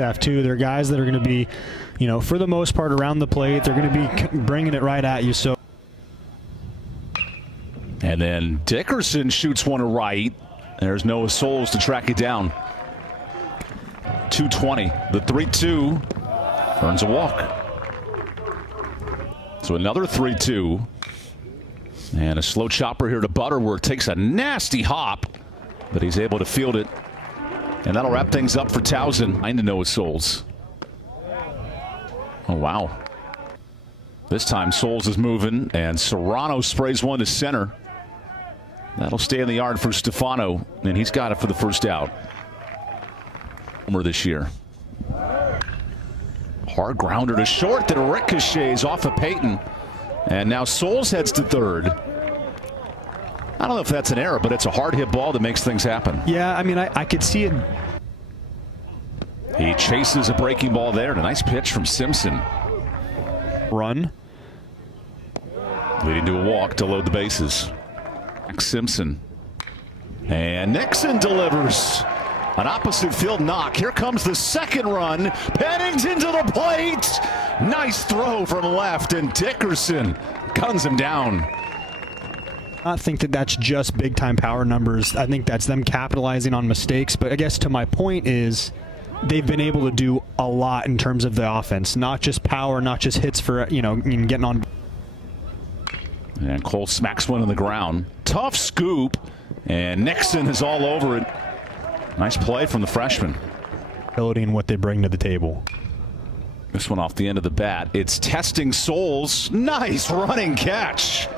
staff too. They're guys that are going to be, you know, for the most part around the plate. They're going to be bringing it right at you. So. And then Dickerson shoots one to right. There's Noah Souls to track it down. 220. The 3-2 earns a walk. So another 3-2. And a slow chopper here to Butterworth. Takes a nasty hop, but he's able to field it. And that'll wrap things up for Towson. I need to know his Souls. Oh, wow. This time Souls is moving, and Serrano sprays one to center. That'll stay in the yard for Stefano, and he's got it for the first out. Homer this year. Hard grounder to short that ricochets off of Payton. And now Souls heads to third. I don't know if that's an error, but it's a hard hit ball that makes things happen. Yeah, I mean, I could see it. He chases a breaking ball there. And a nice pitch from Simpson. Run. Leading to a walk to load the bases. Simpson. And Nixon delivers. An opposite field knock. Here comes the second run. Pennington to the plate. Nice throw from left, and Dickerson guns him down. I think that that's just big time power numbers. I think that's them capitalizing on mistakes. But I guess to my point is they've been able to do a lot in terms of the offense, not just power, not just hits for, you know, getting on. And Cole smacks one on the ground. Tough scoop, and Nixon is all over it. Nice play from the freshman. Ability and what they bring to the table. This one off the end of the bat. It's testing Souls. Nice running catch.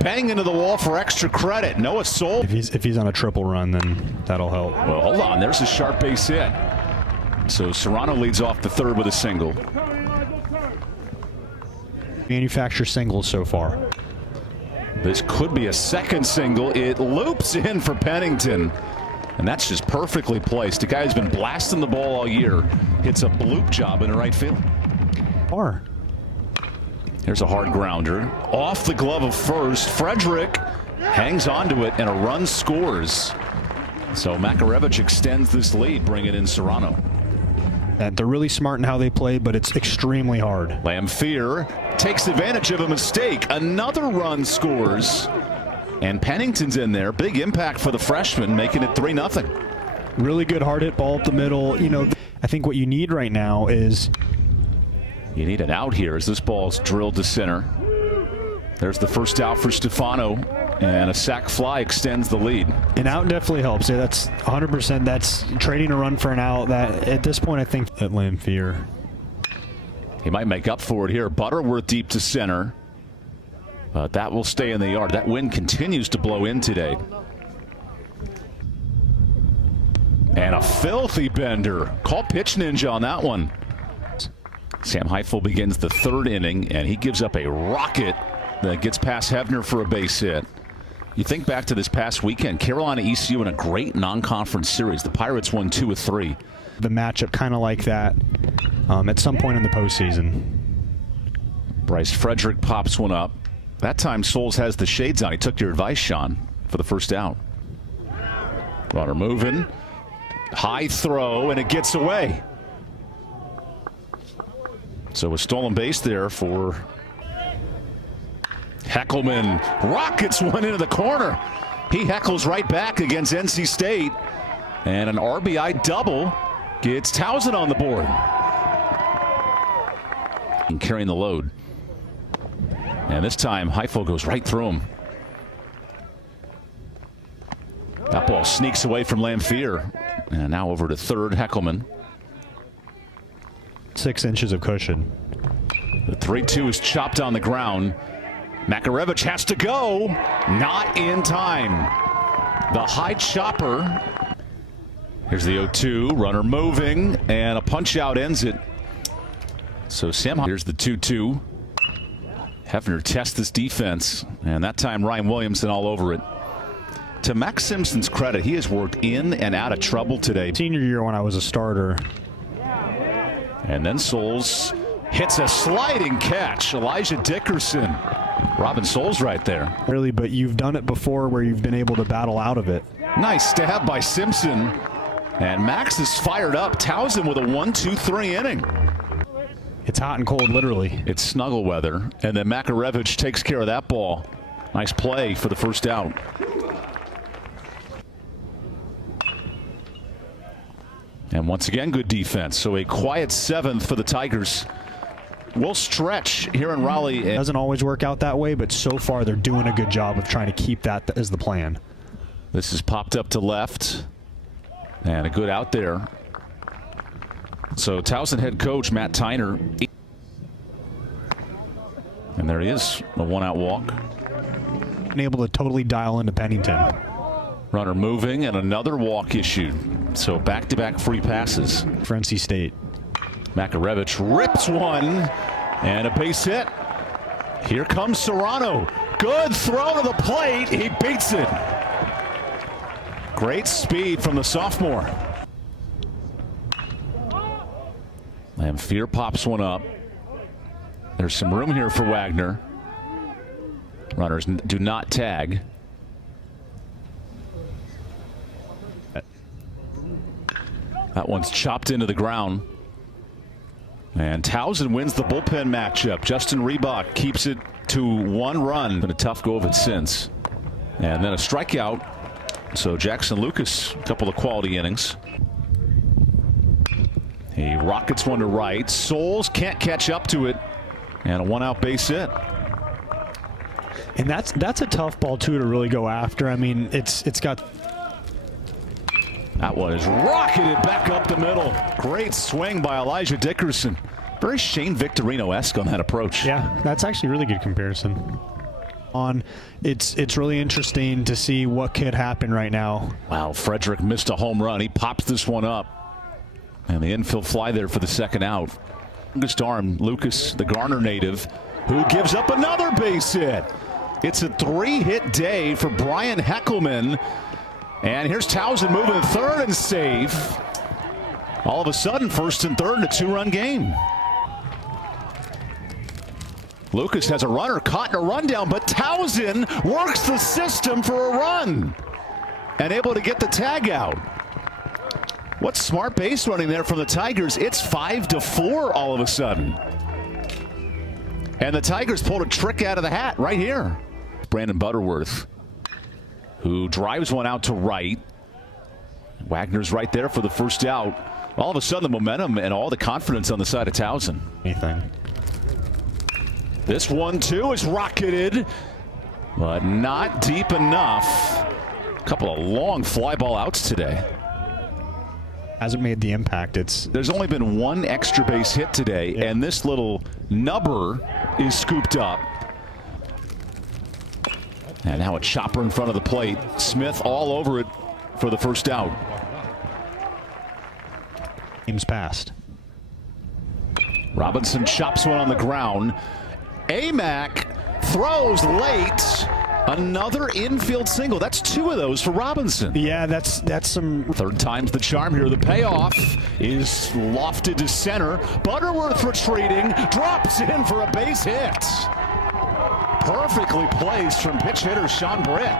Bang into the wall for extra credit. Noah Souls. If he's on a triple run, then that'll help. Well, hold on. There's a sharp base hit. So Serrano leads off the third with a single. Manufacture singles so far. This could be a second single. It loops in for Pennington. And that's just perfectly placed. The guy who's been blasting the ball all year hits a bloop job in the right field. Or here's a hard grounder. Off the glove of first. Frederick hangs onto it, and a run scores. So Makarevich extends this lead, bringing in Serrano. And they're really smart in how they play, but it's extremely hard. Lamphere takes advantage of a mistake. Another run scores. And Pennington's in there. Big impact for the freshman, making it 3-0. Really good hard hit ball up the middle. You know, I think what you need right now is you need an out here as this ball's drilled to center. There's the first out for Stefano, and a sac fly extends the lead. An out definitely helps. Yeah, that's 100%. That's trading a run for an out. That at this point, I think at Lamphere. He might make up for it here. Butterworth deep to center. But that will stay in the yard. That wind continues to blow in today. And a filthy bender. Call pitch ninja on that one. Sam Heifel begins the third inning, and he gives up a rocket that gets past Hefner for a base hit. You think back to this past weekend, Carolina ECU in a great non-conference series. The Pirates won 2 of 3. The matchup kind of like that at some point in the postseason. Bryce Frederick pops one up. That time Souls has the shades on. He took your advice, Sean, for the first out. Runner moving. High throw, and it gets away. So a stolen base there for Heckelman. Rockets one into the corner. He heckles right back against NC State. And an RBI double gets Towson on the board. And carrying the load. And this time, Heifel goes right through him. That ball sneaks away from Lamphere. And now over to third, Heckelman. 6 inches of cushion. The 3-2 is chopped on the ground. Makarevich has to go. Not in time. The high chopper. Here's the 0-2. Runner moving. And a punch out ends it. So Sam, here's the 2-2. Hefner tests this defense, and that time Ryan Williamson all over it. To Max Simpson's credit, he has worked in and out of trouble today. Senior year when I was a starter. And then Souls hits a sliding catch. Elijah Dickerson. Robin Souls right there. Really, but you've done it before where you've been able to battle out of it. Nice stab by Simpson. And Max is fired up. Towson with a 1-2-3 inning. It's hot and cold, literally. It's snuggle weather. And then Makarevich takes care of that ball. Nice play for the first out. And once again, good defense. So a quiet 7th for the Tigers. We'll stretch here in Raleigh. It doesn't always work out that way, but so far they're doing a good job of trying to keep that as the plan. This is popped up to left. And a good out there. So Towson head coach Matt Tyner. And there he is, a 1-out walk. Been able to totally dial into Pennington. Runner moving and another walk issued. So back-to-back free passes. For NC State. Makarevich rips one and a base hit. Here comes Serrano. Good throw to the plate. He beats it. Great speed from the sophomore. And Fear pops one up. There's some room here for Wagner. Runners do not tag. That one's chopped into the ground. And Towson wins the bullpen matchup. Justin Reebok keeps it to 1 run. Been a tough go of it since. And then a strikeout. So Jackson Lucas, a couple of quality innings. He rockets one to right. Souls can't catch up to it. And a 1-out base hit. And that's a tough ball too to really go after. I mean, it's got. That one is rocketed back up the middle. Great swing by Elijah Dickerson. Very Shane Victorino-esque on that approach. Yeah, that's actually a really good comparison. It's really interesting to see what could happen right now. Wow, Frederick missed a home run. He pops this one up. And the infield fly there for the second out. Longest arm, Lucas, the Garner native, who gives up another base hit. It's a 3-hit day for Brian Heckelman. And here's Towson moving third and safe. All of a sudden, first and third in a 2-run game. Lucas has a runner caught in a rundown, but Towson works the system for a run and able to get the tag out. What smart base running there from the Tigers. It's 5-4 all of a sudden. And the Tigers pulled a trick out of the hat right here. Brandon Butterworth, who drives one out to right. Wagner's right there for the first out. All of a sudden, the momentum and all the confidence on the side of Towson. Anything. This one, too, is rocketed, but not deep enough. A couple of long fly ball outs today. Hasn't made the impact. There's only been one extra base hit today, yeah. And this little nubber is scooped up. And now a chopper in front of the plate. Smith all over it for the first out. Game's passed. Robinson chops one on the ground. Amack throws late. Another infield single. That's 2 of those for Robinson. Yeah, that's some. Third time's the charm here. The payoff is lofted to center. Butterworth retreating, drops in for a base hit. Perfectly placed from pitch hitter Sean Britt.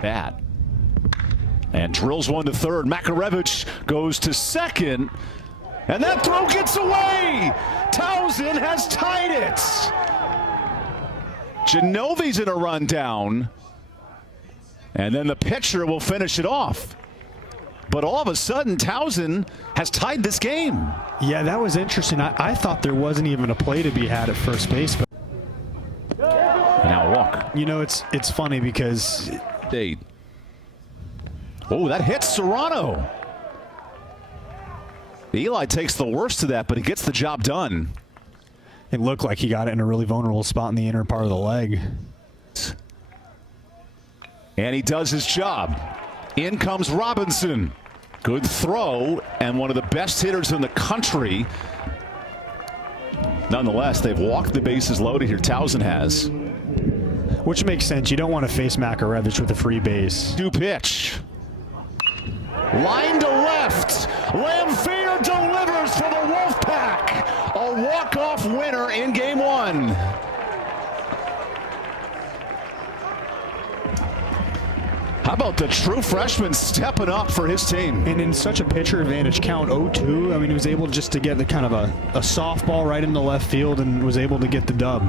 Bad. And drills one to third. Makarevich goes to second. And that throw gets away. Towson has tied it. Genovi's in a rundown. And then the pitcher will finish it off. But all of a sudden, Towson has tied this game. Yeah, that was interesting. I thought there wasn't even a play to be had at first base. But now a walk. You know, it's funny because. Oh, that hits Serrano. Eli takes the worst of that, but he gets the job done. It looked like he got it in a really vulnerable spot in the inner part of the leg. And he does his job. In comes Robinson. Good throw, and one of the best hitters in the country. Nonetheless, they've walked the bases loaded here. Towson has. Which makes sense. You don't want to face Makarevich with a free base. 2-pitch. Line to left. Lamphere delivers for the Wolfpack. A walk-off winner in game 1. How about the true freshman stepping up for his team? And in such a pitcher advantage count, 0-2, I mean, he was able just to get the kind of a softball right into left field and was able to get the dub.